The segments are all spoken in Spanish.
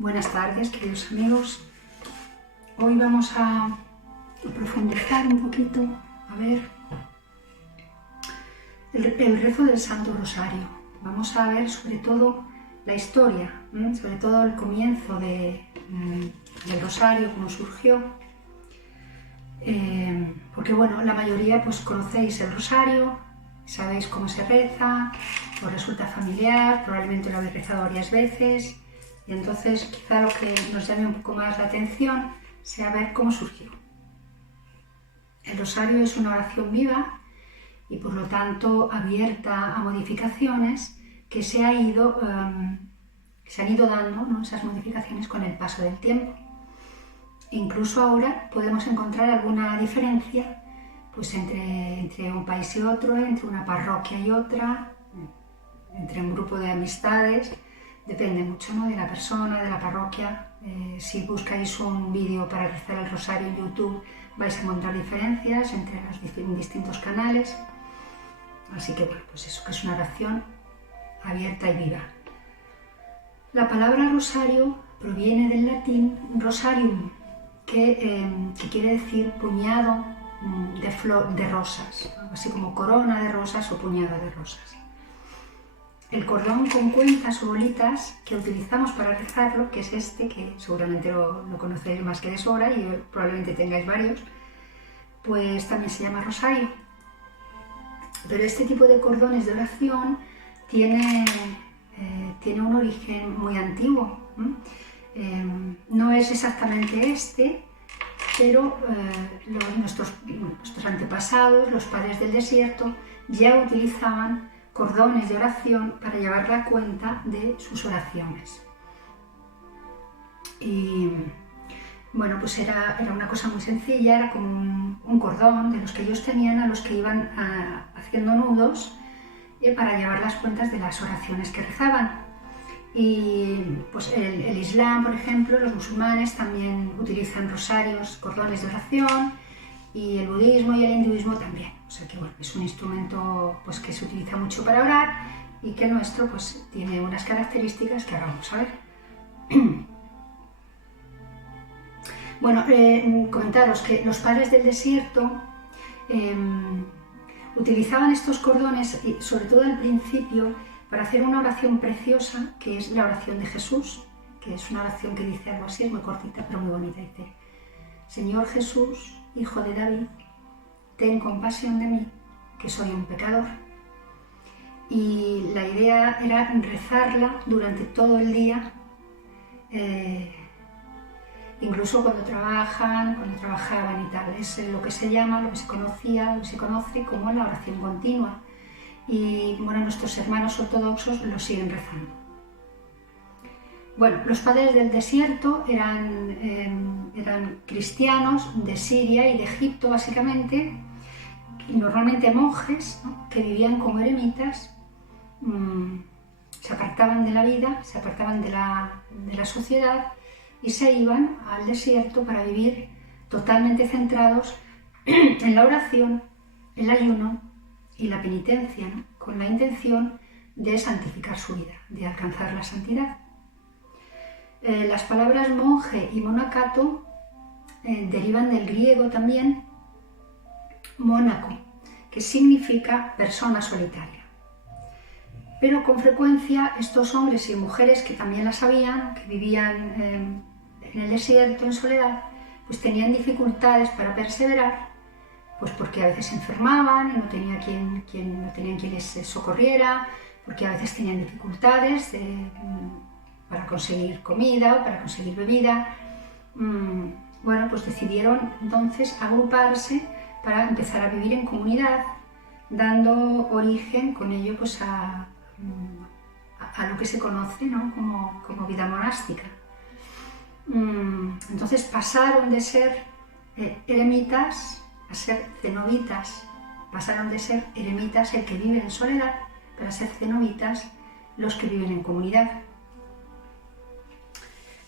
Buenas tardes, queridos amigos. Hoy vamos a profundizar un poquito, a ver, el rezo del Santo Rosario. Vamos a ver sobre todo la historia, sobre todo el comienzo del Rosario, cómo surgió. Porque bueno, la mayoría pues conocéis el Rosario, sabéis cómo se reza, os resulta familiar, probablemente lo habéis rezado varias veces. Y entonces quizá lo que nos llame un poco más la atención sea ver cómo surgió. El rosario es una oración viva y por lo tanto abierta a modificaciones que se han ido dando, ¿no? Esas modificaciones con el paso del tiempo. Incluso ahora podemos encontrar alguna diferencia pues entre un país y otro, entre una parroquia y otra, entre un grupo de amistades. Depende mucho, ¿no?, de la persona, de la parroquia. Si buscáis un vídeo para rezar el rosario en YouTube vais a encontrar diferencias entre los distintos canales. Así que bueno, pues eso, que es una oración abierta y viva. La palabra rosario proviene del latín rosarium, que quiere decir puñado de rosas, así como corona de rosas o puñado de rosas. El cordón con cuentas o bolitas que utilizamos para rezarlo, que es este, que seguramente lo conocéis más que de sobra y probablemente tengáis varios, pues también se llama rosario. Pero este tipo de cordones de oración tiene un origen muy antiguo. No es exactamente este, pero nuestros antepasados, los padres del desierto, ya utilizaban cordones de oración para llevar la cuenta de sus oraciones. Y bueno, pues era una cosa muy sencilla, era como un cordón de los que ellos tenían, a los que iban haciendo nudos para llevar las cuentas de las oraciones que rezaban. Y pues el Islam, por ejemplo, los musulmanes también utilizan rosarios, cordones de oración, y el budismo y el hinduismo también. O sea que bueno, es un instrumento pues que se utiliza mucho para orar y que el nuestro pues tiene unas características que ahora vamos a ver. Bueno, comentaros que los padres del desierto utilizaban estos cordones, sobre todo al principio, para hacer una oración preciosa, que es la oración de Jesús, que es una oración que dice algo así, es muy cortita pero muy bonita. Dice: Señor Jesús, Hijo de David, ten compasión de mí, que soy un pecador. Y la idea era rezarla durante todo el día, incluso cuando trabajaban y tal. Es lo que se llama, lo que se conoce como la oración continua. Y bueno, nuestros hermanos ortodoxos lo siguen rezando. Bueno, los padres del desierto eran cristianos de Siria y de Egipto, básicamente, y normalmente monjes, ¿no?, que vivían como eremitas, se apartaban de la vida, se apartaban de la sociedad y se iban al desierto para vivir totalmente centrados en la oración, el ayuno y la penitencia, ¿no?, con la intención de santificar su vida, de alcanzar la santidad. Las palabras monje y monacato derivan del griego también mónaco, que significa persona solitaria. Pero con frecuencia estos hombres y mujeres que también la sabían, que vivían en el desierto en soledad, pues tenían dificultades para perseverar, pues porque a veces se enfermaban y no tenían quien les socorriera, porque a veces tenían dificultades para conseguir comida o para conseguir bebida. Bueno, pues decidieron entonces agruparse para empezar a vivir en comunidad, dando origen con ello pues a lo que se conoce, ¿no?, como vida monástica. Entonces pasaron de ser eremitas a ser cenobitas. Pasaron de ser eremitas el que vive en soledad para ser cenobitas los que viven en comunidad.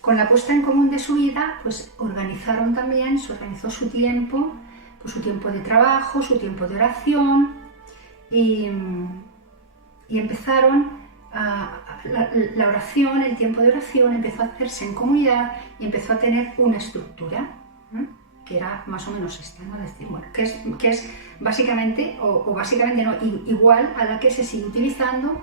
Con la puesta en común de su vida, pues se organizó su tiempo, pues su tiempo de trabajo, su tiempo de oración, y empezaron la oración, el tiempo de oración empezó a hacerse en comunidad y empezó a tener una estructura, que era más o menos esta, ¿no? Es decir, bueno, que es básicamente, o básicamente no, igual a la que se sigue utilizando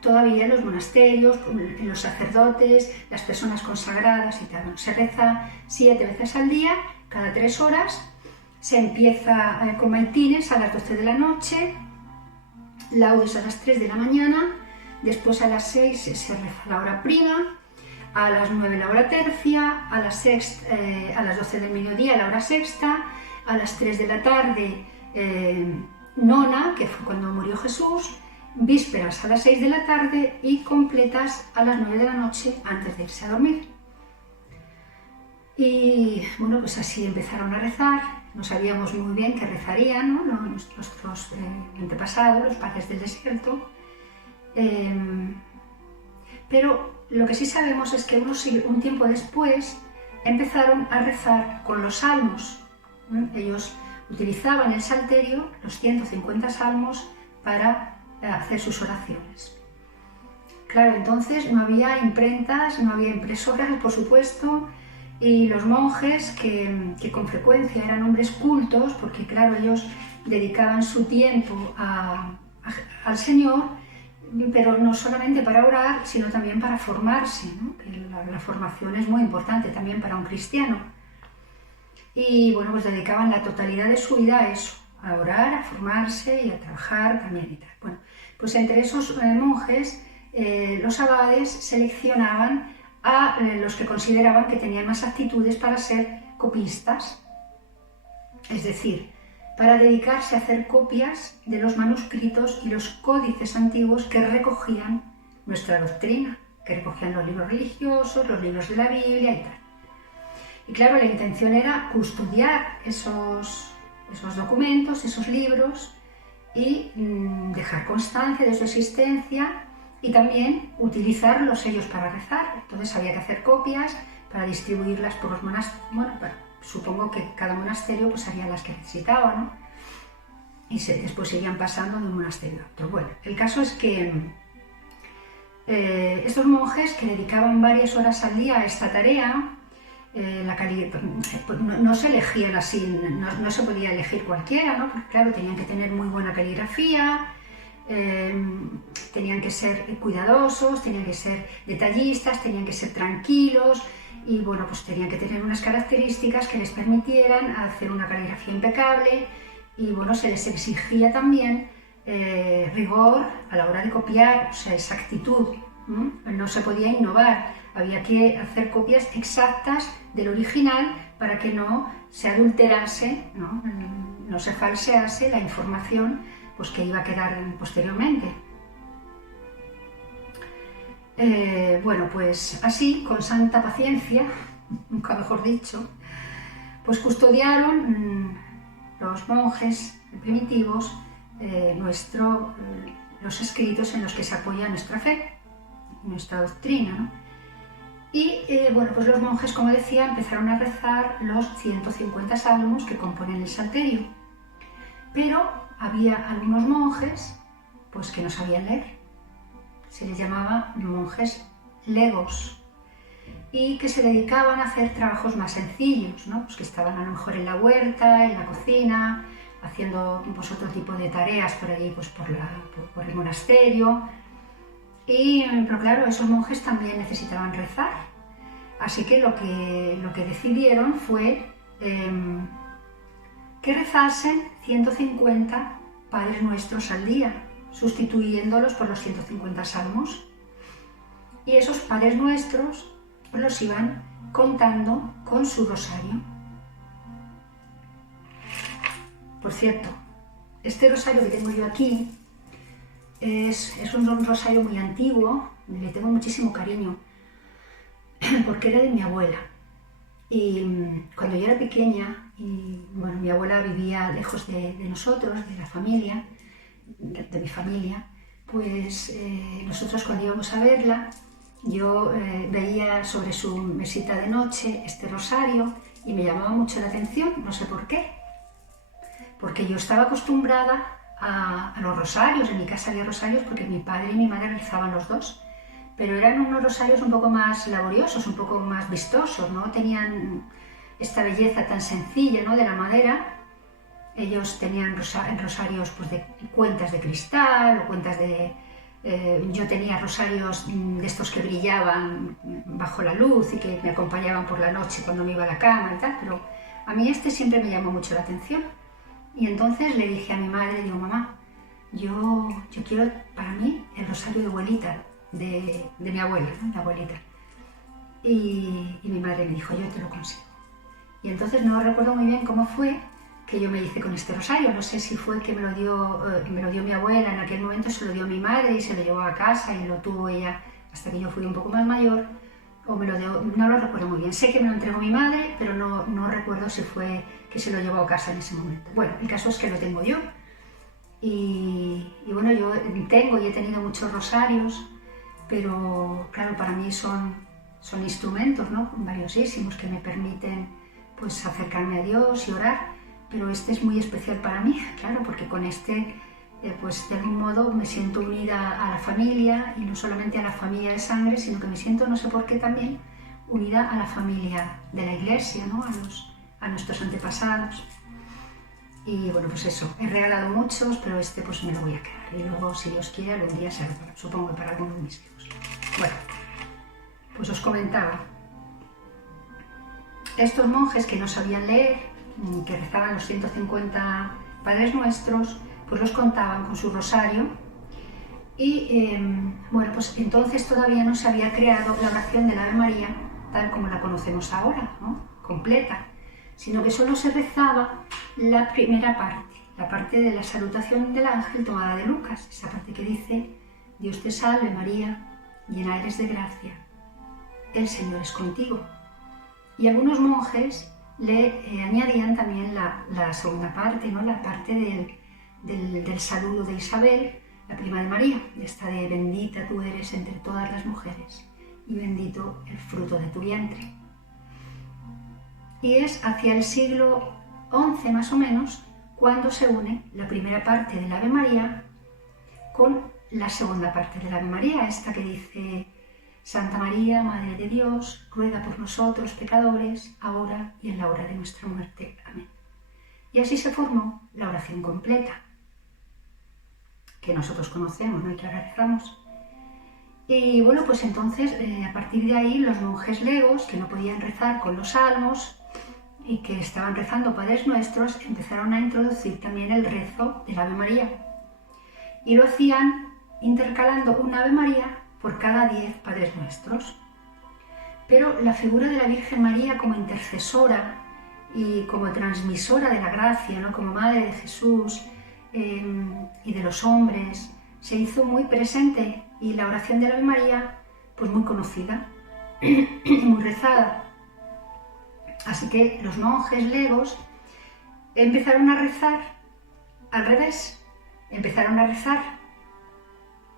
todavía en los monasterios, en los sacerdotes, las personas consagradas y tal. Se reza 7 veces al día, cada 3 horas, se empieza con maitines a las 12 de la noche, laudes a las 3 de la mañana, después a las 6 se reza la hora prima, a las 9 la hora tercia, a las 12 del mediodía la hora sexta, a las 3 de la tarde nona, que fue cuando murió Jesús, vísperas a las 6 de la tarde y completas a las 9 de la noche antes de irse a dormir. Y bueno, pues así empezaron a rezar, no sabíamos muy bien qué rezarían, ¿no? Nuestros antepasados, los padres del desierto, pero lo que sí sabemos es que un tiempo después empezaron a rezar con los salmos. Ellos utilizaban el salterio, los 150 salmos, para hacer sus oraciones. Claro, entonces no había imprentas, no había impresoras, por supuesto, y los monjes, que con frecuencia eran hombres cultos, porque claro, ellos dedicaban su tiempo al Señor, pero no solamente para orar, sino también para formarse, ¿no? Que la formación es muy importante también para un cristiano. Y bueno, pues dedicaban la totalidad de su vida a eso, a orar, a formarse y a trabajar también y tal. Bueno, pues entre esos monjes, los abades seleccionaban a los que consideraban que tenían más aptitudes para ser copistas, es decir, para dedicarse a hacer copias de los manuscritos y los códices antiguos que recogían nuestra doctrina, que recogían los libros religiosos, los libros de la Biblia y tal. Y claro, la intención era custodiar esos documentos, esos libros, y dejar constancia de su existencia y también utilizarlos ellos para rezar. Entonces había que hacer copias para distribuirlas por los monasterios. Bueno, supongo que cada monasterio pues haría las que necesitaba, ¿no? Y después se irían pasando de un monasterio a otro. Bueno, el caso es que estos monjes, que dedicaban varias horas al día a esta tarea, no se elegían así, no se podía elegir cualquiera, ¿no? Porque claro, tenían que tener muy buena caligrafía, tenían que ser cuidadosos, tenían que ser detallistas, tenían que ser tranquilos y bueno, pues tenían que tener unas características que les permitieran hacer una caligrafía impecable y bueno, se les exigía también rigor a la hora de copiar, o sea, exactitud, no se podía innovar, había que hacer copias exactas del original para que no se adulterase, no se falsease la información pues, que iba a quedar posteriormente. Bueno, pues así, con santa paciencia, nunca mejor dicho, pues custodiaron los monjes primitivos los escritos en los que se apoya nuestra fe, nuestra doctrina, ¿no? Y bueno, pues los monjes, como decía, empezaron a rezar los 150 salmos que componen el salterio. Pero había algunos monjes pues, que no sabían leer. Se les llamaba monjes legos y que se dedicaban a hacer trabajos más sencillos, ¿no? Pues que estaban a lo mejor en la huerta, en la cocina, haciendo pues, otro tipo de tareas por allí, pues, por el monasterio. Pero claro, esos monjes también necesitaban rezar, así que lo que decidieron fue que rezasen 150 Padres Nuestros al día, sustituyéndolos por los 150 salmos. Y esos Padres Nuestros los iban contando con su rosario. Por cierto, este rosario que tengo yo aquí es un rosario muy antiguo, le tengo muchísimo cariño, porque era de mi abuela. Y cuando yo era pequeña, y bueno, mi abuela vivía lejos de nosotros, de la familia, de mi familia, pues nosotros cuando íbamos a verla, yo veía sobre su mesita de noche este rosario y me llamaba mucho la atención, no sé por qué, porque yo estaba acostumbrada a los rosarios. En mi casa había rosarios porque mi padre y mi madre rezaban los dos, pero eran unos rosarios un poco más laboriosos, un poco más vistosos, no tenían esta belleza tan sencilla, ¿no?, de la madera. Ellos tenían rosarios pues, de cuentas de cristal o cuentas de... yo tenía rosarios de estos que brillaban bajo la luz y que me acompañaban por la noche cuando me iba a la cama y tal, pero a mí este siempre me llamó mucho la atención. Y entonces le dije a mi madre, digo, mamá, yo quiero para mí el rosario de abuelita, de mi abuela, ¿no?, la abuelita. Y mi madre me dijo, yo te lo consigo. Y entonces no recuerdo muy bien cómo fue que yo me hice con este rosario. No sé si fue que me lo dio mi abuela en aquel momento, se lo dio a mi madre y se lo llevó a casa y lo tuvo ella hasta que yo fui un poco más mayor, o me lo dio, no lo recuerdo muy bien. Sé que me lo entregó mi madre, pero no recuerdo si fue que se lo llevó a casa en ese momento. Bueno, el caso es que lo tengo yo. Y bueno, yo tengo y he tenido muchos rosarios, pero claro, para mí son instrumentos, ¿no?, valiosísimos que me permiten pues acercarme a Dios y orar, pero este es muy especial para mí, claro, porque con este pues de algún modo me siento unida a la familia, y no solamente a la familia de sangre, sino que me siento, no sé por qué, también unida a la familia de la Iglesia, ¿no?, a nuestros antepasados. Y bueno, pues eso, he regalado muchos, pero este pues me lo voy a quedar, y luego, si Dios quiere, algún día se lo daré, supongo que para algunos de mis hijos. Bueno, pues os comentaba, estos monjes que no sabían leer, que rezaban los 150 Padres Nuestros, pues los contaban con su rosario. Y bueno, pues entonces todavía no se había creado la oración del Ave María tal como la conocemos ahora, ¿no?, completa, sino que solo se rezaba la primera parte, la parte de la salutación del ángel tomada de Lucas, esa parte que dice: Dios te salve María, llena eres de gracia, el Señor es contigo. Y algunos monjes le añadían también la segunda parte, ¿no?, la parte del saludo de Isabel, la prima de María, esta de bendita tú eres entre todas las mujeres y bendito el fruto de tu vientre. Y es hacia el siglo XI más o menos cuando se une la primera parte del Ave María con la segunda parte del Ave María, esta que dice: Santa María, Madre de Dios, ruega por nosotros pecadores, ahora y en la hora de nuestra muerte. Amén. Y así se formó la oración completa, que nosotros conocemos, ¿no?, y que ahora rezamos. Y bueno, pues entonces, a partir de ahí, los monjes legos, que no podían rezar con los salmos y que estaban rezando Padres Nuestros, empezaron a introducir también el rezo del Ave María. Y lo hacían intercalando un Ave María por cada 10 Padres Nuestros. Pero la figura de la Virgen María como intercesora y como transmisora de la gracia, ¿no?, como Madre de Jesús y de los hombres, se hizo muy presente, y la oración del Ave María pues muy conocida y muy rezada. Así que los monjes legos empezaron a rezar al revés, empezaron a rezar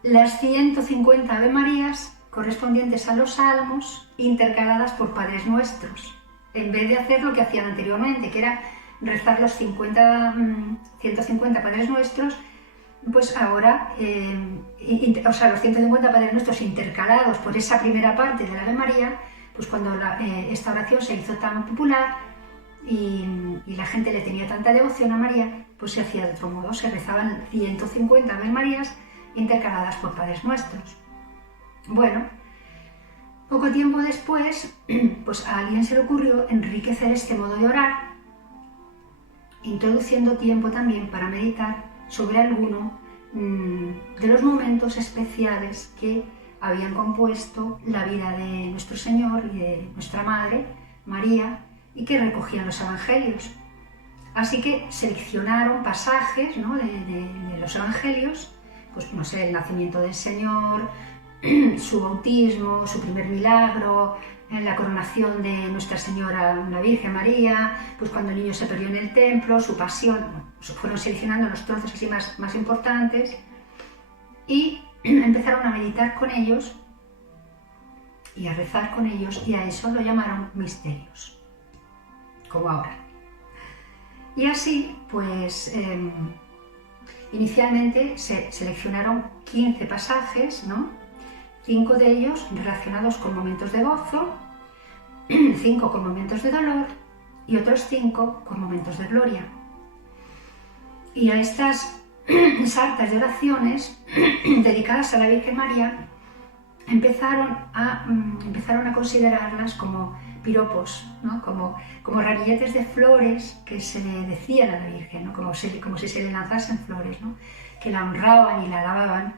las 150 Ave Marías correspondientes a los salmos, intercaladas por Padres Nuestros, en vez de hacer lo que hacían anteriormente, que era rezar los 150 Padres Nuestros, pues ahora, los 150 Padres Nuestros intercalados por esa primera parte del Ave María, pues cuando esta oración se hizo tan popular y la gente le tenía tanta devoción a María, pues se hacía de otro modo, se rezaban 150 Ave Marías intercaladas por Padres Nuestros. Bueno, poco tiempo después, pues a alguien se le ocurrió enriquecer este modo de orar, introduciendo tiempo también para meditar sobre alguno de los momentos especiales que habían compuesto la vida de nuestro Señor y de nuestra Madre, María, y que recogían los Evangelios. Así que seleccionaron pasajes, ¿no?, de los Evangelios, pues no sé, el nacimiento del Señor, su bautismo, su primer milagro, la coronación de Nuestra Señora, la Virgen María, pues cuando el niño se perdió en el templo, su pasión. Fueron seleccionando los trozos así más importantes y empezaron a meditar con ellos y a rezar con ellos, y a eso lo llamaron misterios, como ahora. Y así, pues, Inicialmente se seleccionaron 15 pasajes, ¿no? 5 de ellos relacionados con momentos de gozo, 5 con momentos de dolor y otros 5 con momentos de gloria. Y a estas sartas de oraciones dedicadas a la Virgen María empezaron a considerarlas como piropos, ¿no? como ramilletes de flores que se le decían a la Virgen, ¿no? como si se le lanzasen flores, ¿no? Que la honraban y la alababan,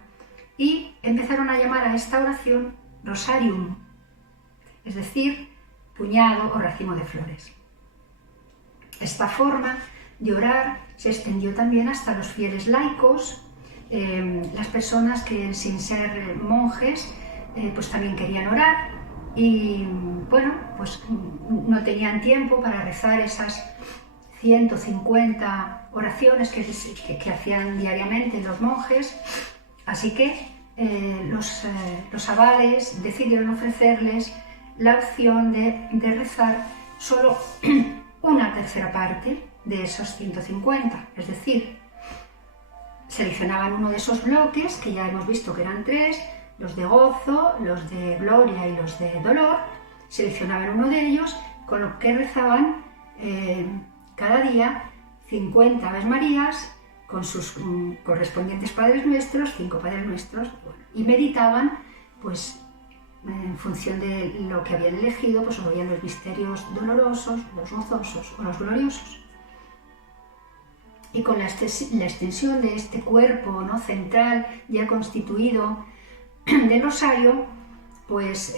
y empezaron a llamar a esta oración rosarium, es decir, puñado o racimo de flores. Esta forma de orar se extendió también hasta los fieles laicos, las personas que sin ser monjes pues también querían orar y bueno, pues no tenían tiempo para rezar esas 150 oraciones que hacían diariamente los monjes, así que los abades decidieron ofrecerles la opción de rezar solo una tercera parte de esos 150, es decir, seleccionaban uno de esos bloques, que ya hemos visto que eran 3, los de gozo, los de gloria y los de dolor, seleccionaban uno de ellos, con lo que rezaban cada día 50 Aves Marías, con sus correspondientes Padres Nuestros, 5 Padres Nuestros, bueno, y meditaban, pues, en función de lo que habían elegido, pues oían los misterios dolorosos, los gozosos o los gloriosos. Y con la extensión de este cuerpo, ¿no?, central ya constituido del rosario, pues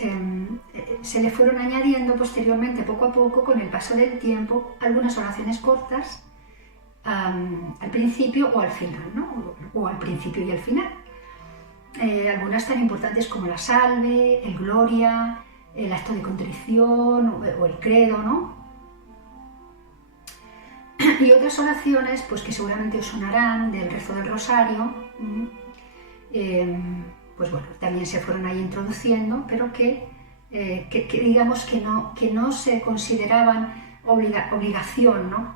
se le fueron añadiendo posteriormente, poco a poco, con el paso del tiempo, algunas oraciones cortas al principio o al final, ¿no? O al principio y al final. Algunas tan importantes como la salve, el gloria, el acto de contrición o el credo, ¿no? Y otras oraciones, pues que seguramente os sonarán del rezo del rosario, pues bueno, también se fueron ahí introduciendo, pero que digamos que no se consideraban obligación, ¿no?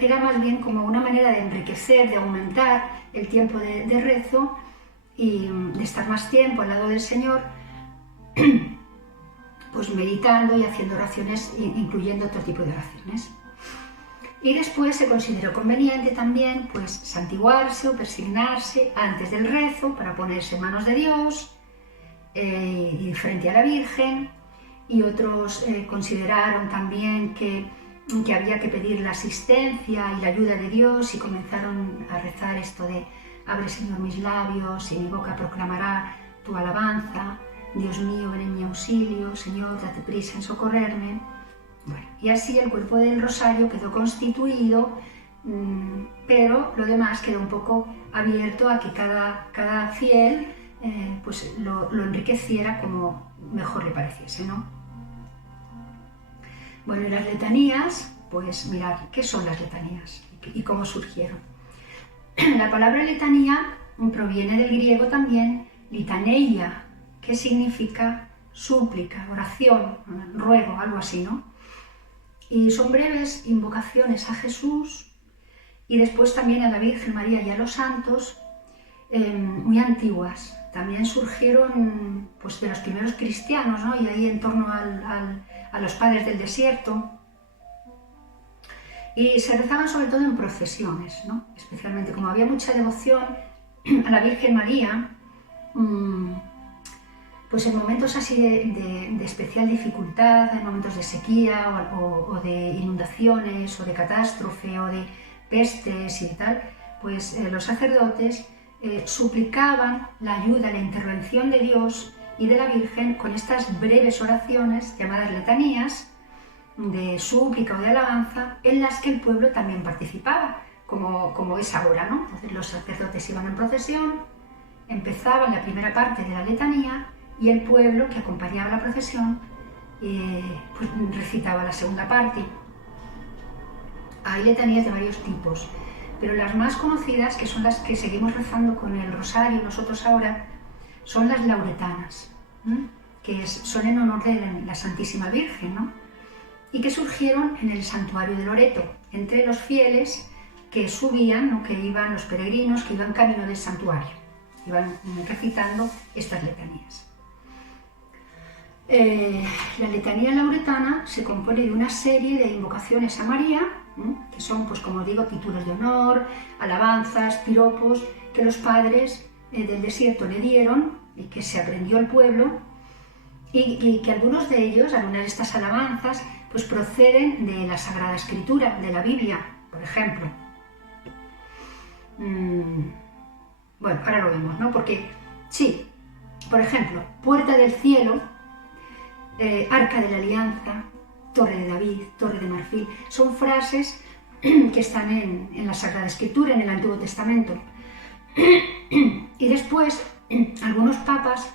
Era más bien como una manera de enriquecer, de aumentar el tiempo de rezo y de estar más tiempo al lado del Señor, pues meditando y haciendo oraciones, incluyendo otro tipo de oraciones. Y después se consideró conveniente también, pues, santiguarse o persignarse antes del rezo para ponerse en manos de Dios y frente a la Virgen, y otros consideraron también que había que pedir la asistencia y la ayuda de Dios y comenzaron a rezar esto de: abre, Señor, mis labios y mi boca proclamará tu alabanza, Dios mío, ven en mi auxilio, Señor, date prisa en socorrerme. Bueno, y así el cuerpo del rosario quedó constituido, pero lo demás quedó un poco abierto a que cada fiel pues lo enriqueciera como mejor le pareciese, ¿no? Bueno, y las letanías, pues mirad, ¿qué son las letanías y cómo surgieron? La palabra letanía proviene del griego también litaneia, que significa súplica, oración, ruego, algo así, ¿no? Y son breves invocaciones a Jesús y después también a la Virgen María y a los santos, muy antiguas. También surgieron, pues, de los primeros cristianos, ¿no? Y ahí en torno a los padres del desierto. Y se rezaban sobre todo en procesiones, ¿no? Especialmente como había mucha devoción a la Virgen María, pues en momentos así de especial dificultad, en momentos de sequía o de inundaciones o de catástrofe o de pestes y tal, pues los sacerdotes suplicaban la ayuda, la intervención de Dios y de la Virgen con estas breves oraciones llamadas letanías de súplica o de alabanza, en las que el pueblo también participaba, como es ahora, ¿no? Entonces los sacerdotes iban en procesión, empezaban la primera parte de la letanía y el pueblo que acompañaba la procesión pues recitaba la segunda parte. Hay letanías de varios tipos, pero las más conocidas, que son las que seguimos rezando con el rosario nosotros ahora, son las lauretanas, que son en honor de la Santísima Virgen, ¿no? Y que surgieron en el santuario de Loreto, entre los fieles que subían, ¿no? Que iban los peregrinos, que iban camino del santuario, iban recitando estas letanías. La letanía lauretana se compone de una serie de invocaciones a María, que son, pues como digo, títulos de honor, alabanzas, piropos que los padres del desierto le dieron y que se aprendió el pueblo, y que algunas de estas alabanzas, pues proceden de la Sagrada Escritura, de la Biblia, por ejemplo. Bueno, ahora lo vemos, ¿no? Porque, sí, por ejemplo, Puerta del Cielo, Arca de la Alianza, Torre de David, Torre de Marfil, son frases que están en la Sagrada Escritura, en el Antiguo Testamento. Y después, algunos papas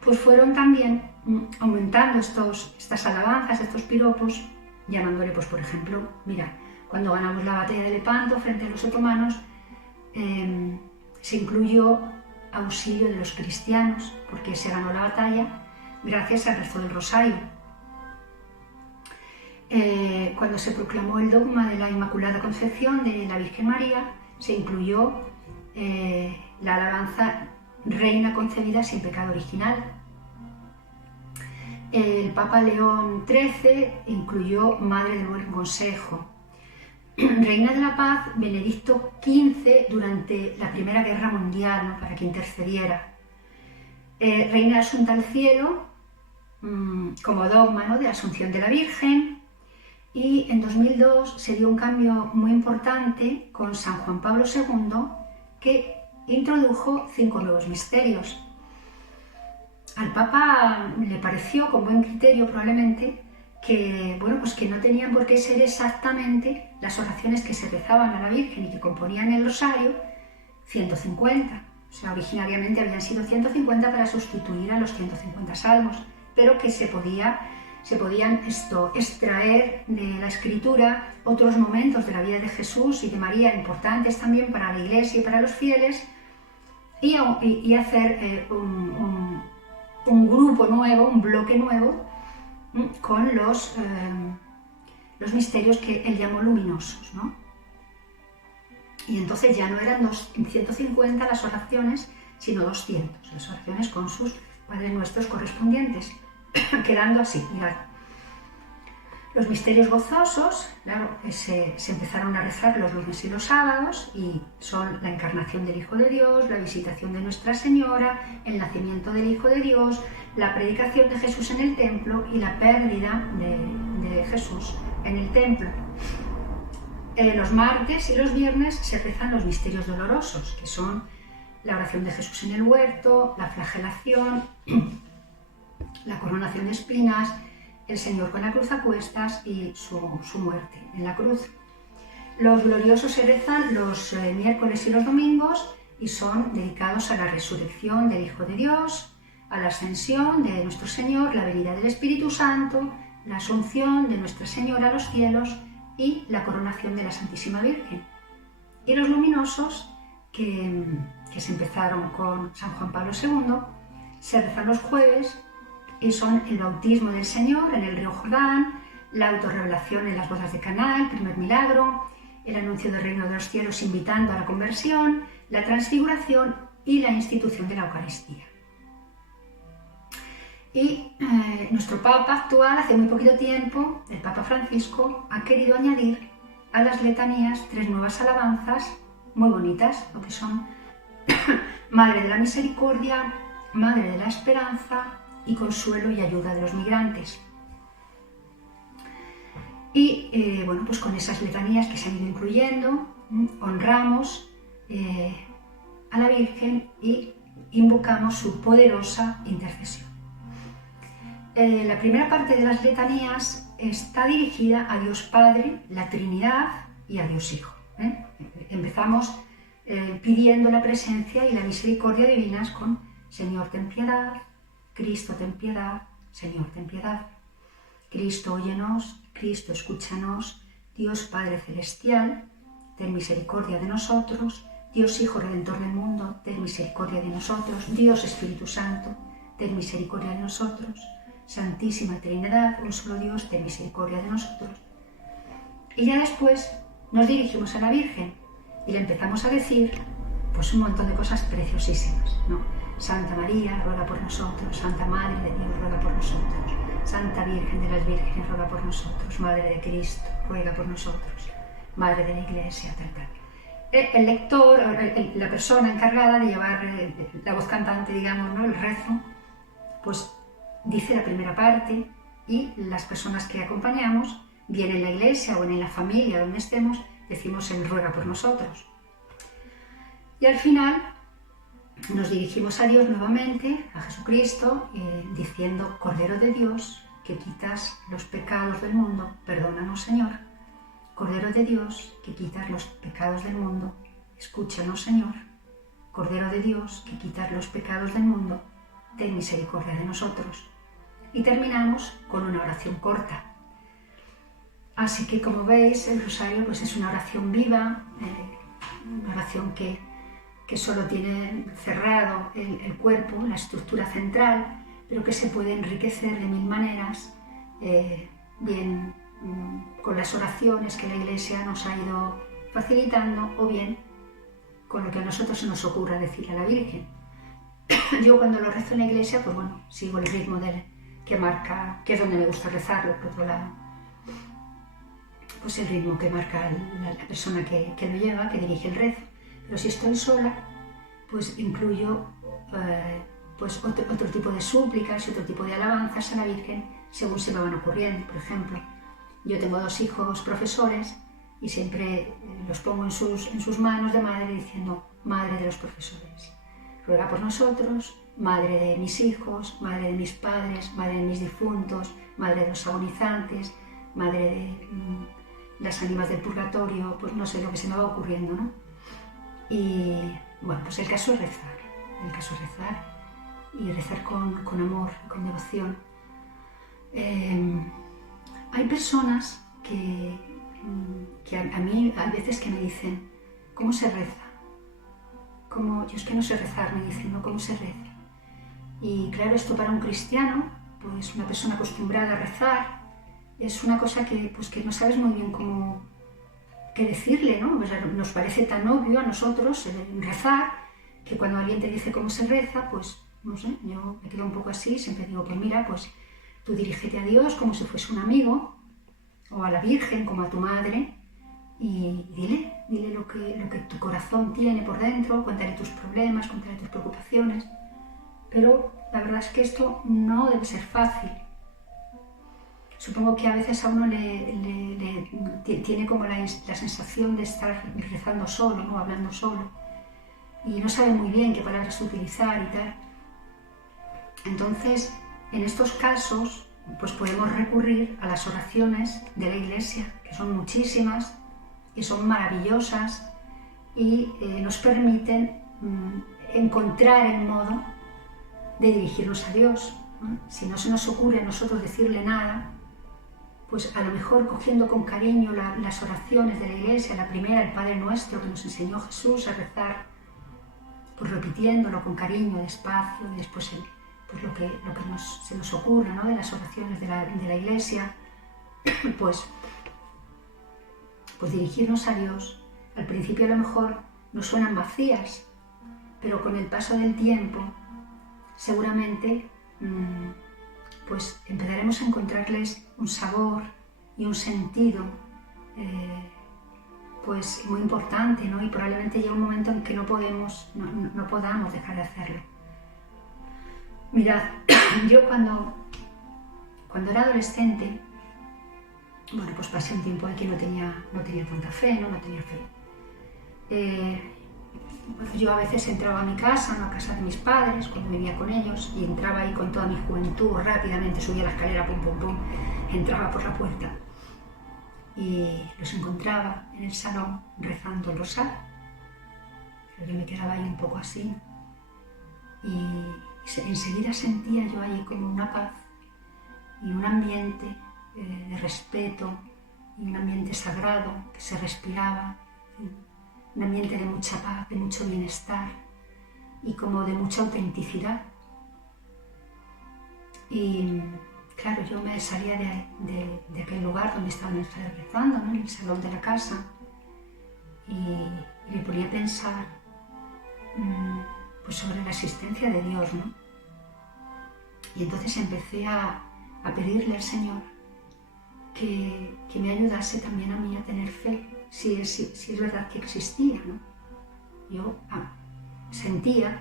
pues fueron también aumentando estas alabanzas, estos piropos, llamándole, pues por ejemplo, mira, cuando ganamos la batalla de Lepanto frente a los otomanos, se incluyó auxilio de los cristianos, porque se ganó la batalla gracias al rezo del rosario. Cuando se proclamó el dogma de la Inmaculada Concepción de la Virgen María, se incluyó la alabanza Reina concebida sin pecado original. El Papa León XIII incluyó Madre del Buen Consejo. Reina de la Paz, Benedicto XV durante la Primera Guerra Mundial, ¿no? Para que intercediera. Reina Asunta al Cielo, como dogma, ¿no? De la Asunción de la Virgen. Y en 2002 se dio un cambio muy importante con San Juan Pablo II, que introdujo 5 nuevos misterios. Al Papa le pareció, con buen criterio probablemente, que, bueno, pues que no tenían por qué ser exactamente las oraciones que se rezaban a la Virgen y que componían el rosario 150. O sea, originariamente habían sido 150 para sustituir a los 150 salmos, pero que se podían extraer de la Escritura otros momentos de la vida de Jesús y de María importantes también para la Iglesia y para los fieles, y hacer un grupo nuevo, un bloque nuevo, con los misterios que él llamó luminosos, ¿no? Y entonces ya no eran 150 las oraciones, sino 200, las oraciones con sus Padres Nuestros correspondientes, quedando así, mirad. Los misterios gozosos, claro, se empezaron a rezar los lunes y los sábados, y son la encarnación del Hijo de Dios, la visitación de Nuestra Señora, el nacimiento del Hijo de Dios, la predicación de Jesús en el templo y la pérdida de Jesús en el templo. Los martes y los viernes se rezan los misterios dolorosos, que son la oración de Jesús en el huerto, la flagelación, la coronación de espinas, el Señor con la cruz a cuestas y su muerte en la cruz. Los gloriosos se rezan los miércoles y los domingos y son dedicados a la resurrección del Hijo de Dios, a la ascensión de nuestro Señor, la venida del Espíritu Santo, la asunción de Nuestra Señora a los cielos y la coronación de la Santísima Virgen. Y los luminosos, que se empezaron con San Juan Pablo II, se rezan los jueves y son el bautismo del Señor en el río Jordán, la autorrevelación en las bodas de Caná, el primer milagro, el anuncio del reino de los cielos invitando a la conversión, la transfiguración y la institución de la Eucaristía. Y nuestro Papa actual, hace muy poquito tiempo, el Papa Francisco, ha querido añadir a las letanías 3 nuevas alabanzas muy bonitas, lo que son Madre de la Misericordia, Madre de la Esperanza y Consuelo y Ayuda de los Migrantes. Y bueno, pues con esas letanías que se han ido incluyendo, honramos a la Virgen y invocamos su poderosa intercesión. La primera parte de las letanías está dirigida a Dios Padre, la Trinidad y a Dios Hijo. Empezamos pidiendo la presencia y la misericordia divinas con Señor, ten piedad, Cristo, ten piedad, Señor, ten piedad. Cristo, óyenos, Cristo, escúchanos, Dios Padre Celestial, ten misericordia de nosotros, Dios Hijo Redentor del mundo, ten misericordia de nosotros, Dios Espíritu Santo, ten misericordia de nosotros, Santísima Trinidad, un solo Dios, ten misericordia de nosotros. Y ya después nos dirigimos a la Virgen, y le empezamos a decir pues un montón de cosas preciosísimas, ¿no? Santa María, ruega por nosotros. Santa Madre de Dios, ruega por nosotros. Santa Virgen de las Vírgenes, ruega por nosotros. Madre de Cristo, ruega por nosotros. Madre de la Iglesia, tal, tal. El lector, la persona encargada de llevar la voz cantante, digamos, ¿no? El rezo, pues dice la primera parte y las personas que acompañamos, bien en la iglesia o en la familia donde estemos, decimos el ruega por nosotros. Y al final nos dirigimos a Dios nuevamente, a Jesucristo, diciendo: Cordero de Dios, que quitas los pecados del mundo, perdónanos, Señor. Cordero de Dios, que quitas los pecados del mundo, escúchanos, Señor. Cordero de Dios, que quitas los pecados del mundo, ten misericordia de nosotros. Y terminamos con una oración corta. Así que, como veis, el rosario pues es una oración viva, una oración que solo tiene cerrado el cuerpo, la estructura central, pero que se puede enriquecer de mil maneras, bien con las oraciones que la Iglesia nos ha ido facilitando, o bien con lo que a nosotros se nos ocurra decir a la Virgen. Yo cuando lo rezo en la Iglesia, pues bueno, sigo el ritmo que marca, que es donde me gusta rezarlo, por otro lado, pues el ritmo que marca la persona que lo lleva, que dirige el rezo. Pero si estoy sola, pues incluyo pues otro tipo de súplicas y otro tipo de alabanzas a la Virgen según se me van ocurriendo. Por ejemplo, yo tengo 2 hijos profesores y siempre los pongo en sus manos de madre diciendo: Madre de los profesores, ruega por nosotros. Madre de mis hijos, madre de mis padres, madre de mis difuntos, madre de los agonizantes, madre de las ánimas del purgatorio, pues no sé, lo que se me va ocurriendo, ¿no? Y bueno, pues el caso es rezar y rezar con amor, con devoción. Hay personas que a mí hay veces que me dicen: ¿cómo se reza? Yo es que no sé rezar, me dicen, ¿no? ¿Cómo se reza? Y claro, esto para un cristiano, pues una persona acostumbrada a rezar, es una cosa que no sabes muy bien qué decirle, ¿no? Pues nos parece tan obvio a nosotros rezar, que cuando alguien te dice cómo se reza, pues no sé, yo me quedo un poco así, siempre digo: pues mira, pues tú dirígete a Dios como si fuese un amigo, o a la Virgen como a tu madre, y dile lo que tu corazón tiene por dentro, cuéntale tus problemas, cuéntale tus preocupaciones. Pero la verdad es que esto no debe ser fácil. Supongo que a veces a uno tiene como la sensación de estar rezando solo, ¿no? Hablando solo, y no sabe muy bien qué palabras utilizar y tal. Entonces, en estos casos, pues podemos recurrir a las oraciones de la Iglesia, que son muchísimas y son maravillosas y nos permiten encontrar el modo de dirigirnos a Dios, ¿no? Si no se nos ocurre a nosotros decirle nada, pues a lo mejor cogiendo con cariño las oraciones de la Iglesia, la primera, el Padre Nuestro, que nos enseñó Jesús a rezar, pues repitiéndolo con cariño, despacio, y después pues lo que se nos ocurre, ¿no? De las oraciones de la Iglesia, pues dirigirnos a Dios. Al principio a lo mejor nos suenan vacías, pero con el paso del tiempo seguramente pues empezaremos a encontrarles un sabor y un sentido pues muy importante, ¿no? Y probablemente llegue un momento en que no podamos dejar de hacerlo. Mirad, yo cuando era adolescente, bueno, pues pasé un tiempo en que no tenía tanta fe, no tenía fe. Yo a veces entraba a mi casa, a la casa de mis padres, cuando vivía con ellos, y entraba ahí con toda mi juventud, rápidamente subía la escalera, pum, pum, pum, entraba por la puerta y los encontraba en el salón rezando el rosario. Yo me quedaba ahí un poco así y enseguida sentía yo ahí como una paz y un ambiente de respeto y un ambiente sagrado que se respiraba, un ambiente de mucha paz, de mucho bienestar y como de mucha autenticidad. Y claro, yo me salía de aquel lugar donde estaban mis padres rezando, ¿no? En el salón de la casa, y y me ponía a pensar pues sobre la existencia de Dios, ¿no? Y entonces empecé a pedirle al Señor que me ayudase también a mí a tener fe, si es verdad que existía, ¿no? Yo sentía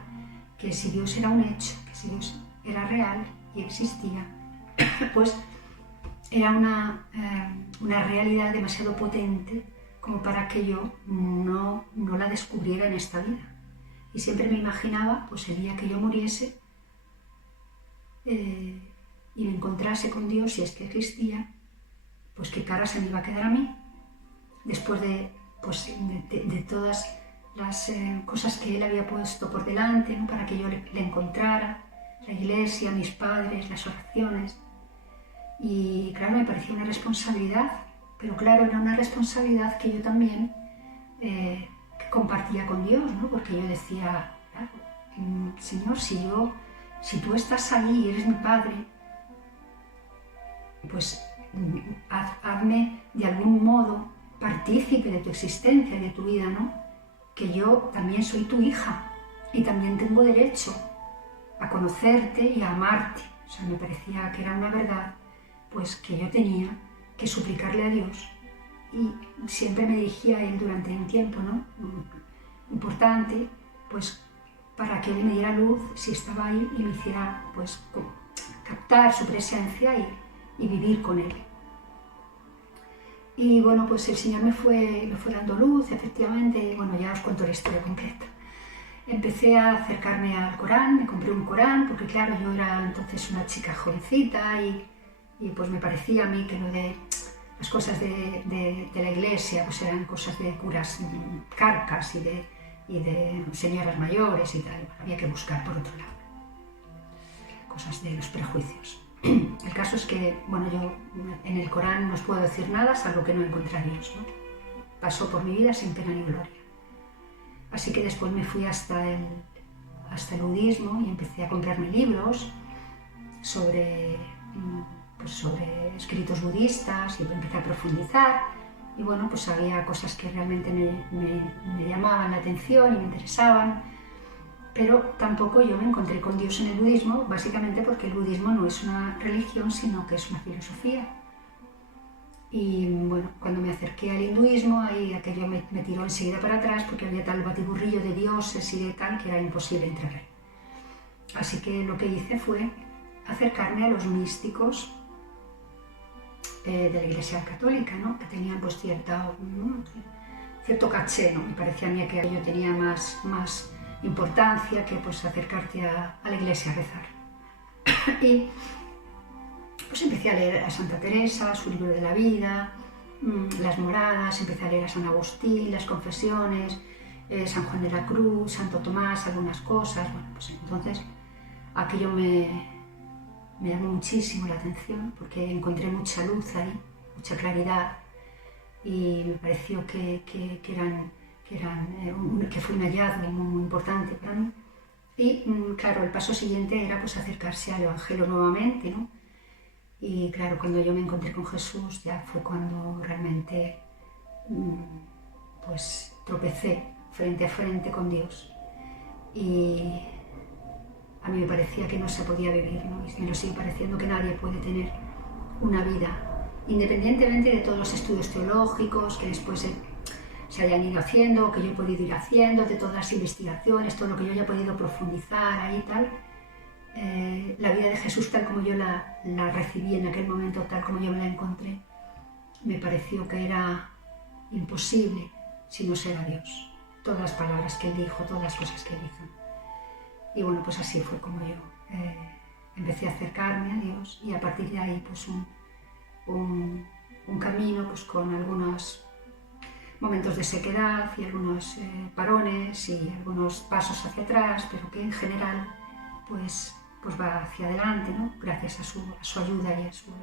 que si Dios era un hecho, que si Dios era real y existía, pues era una realidad demasiado potente como para que yo no la descubriera en esta vida. Y siempre me imaginaba, pues el día que yo muriese y me encontrase con Dios, si es que existía, pues qué cara se me iba a quedar a mí, después de todas las cosas que Él había puesto por delante, ¿no? Para que yo le encontrara, la iglesia, mis padres, las oraciones. Y claro, me parecía una responsabilidad, pero claro, era una responsabilidad que yo también compartía con Dios, ¿no? Porque yo decía, claro, Señor, si tú estás ahí y eres mi Padre, pues hazme de algún modo partícipe de tu existencia y de tu vida, ¿no? Que yo también soy tu hija y también tengo derecho a conocerte y a amarte. O sea, me parecía que era una verdad pues que yo tenía que suplicarle a Dios, y siempre me dirigía a Él durante un tiempo, ¿no? Importante, pues para que Él me diera luz si estaba ahí y me hiciera pues captar su presencia y vivir con Él. Y bueno, pues el Señor me fue dando luz, efectivamente. Bueno, ya os cuento la historia completa. Empecé a acercarme al Corán, me compré un Corán, porque claro, yo era entonces una chica jovencita y pues me parecía a mí que lo de las cosas de la iglesia pues eran cosas de curas carcas y de señoras mayores y tal. Había que buscar por otro lado cosas de los prejuicios. El caso es que, bueno, yo en el Corán no os puedo decir nada salvo que no encontré a Dios, ¿no? Pasó por mi vida sin pena ni gloria. Así que después me fui hasta el budismo y empecé a comprarme libros sobre escritos budistas, y empecé a profundizar. Y bueno, pues había cosas que realmente me llamaban la atención y me interesaban. Pero tampoco yo me encontré con Dios en el budismo, básicamente porque el budismo no es una religión, sino que es una filosofía. Y bueno, cuando me acerqué al hinduismo, ahí aquello me tiró enseguida para atrás, porque había tal batiburrillo de dioses y de tal que era imposible entrar ahí. Así que lo que hice fue acercarme a los místicos de la Iglesia Católica, ¿no? Que tenían pues cierto caché, ¿no? Me parecía a mí que aquello tenía más importancia que pues acercarte a la iglesia a rezar. Y pues empecé a leer a Santa Teresa, su libro de la vida, las moradas, empecé a leer a San Agustín, las confesiones, San Juan de la Cruz, Santo Tomás, algunas cosas. Bueno, pues entonces aquello me llamó muchísimo la atención porque encontré mucha luz ahí, mucha claridad, y me pareció que fue un hallazgo muy importante para mí. Y claro, el paso siguiente era pues acercarse al Evangelio nuevamente, ¿no? Y claro, cuando yo me encontré con Jesús ya fue cuando realmente pues tropecé frente a frente con Dios, y a mí me parecía que no se podía vivir, ¿no? Y me lo sigue pareciendo, que nadie puede tener una vida, independientemente de todos los estudios teológicos que después se hayan ido haciendo, que yo he podido ir haciendo, de todas las investigaciones, todo lo que yo haya podido profundizar ahí y tal. La vida de Jesús tal como yo la recibí en aquel momento, tal como yo me la encontré, me pareció que era imposible si no era Dios. Todas las palabras que Él dijo, todas las cosas que Él hizo. Y bueno, pues así fue como yo empecé a acercarme a Dios, y a partir de ahí pues un camino pues con algunos momentos de sequedad y algunos parones y algunos pasos hacia atrás, pero que en general pues va hacia adelante, ¿no? Gracias a su ayuda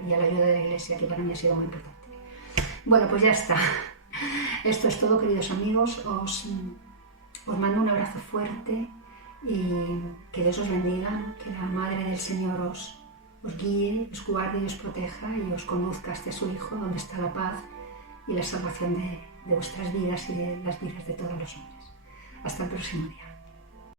y a la ayuda de la Iglesia, que para mí ha sido muy importante. Bueno, pues ya está. Esto es todo, queridos amigos. Os mando un abrazo fuerte y que Dios os bendiga, ¿no? Que la Madre del Señor os guíe, os guarde y os proteja y os conduzca hasta su Hijo, donde está la paz y la salvación de vuestras vidas y de las vidas de todos los hombres. Hasta el próximo día.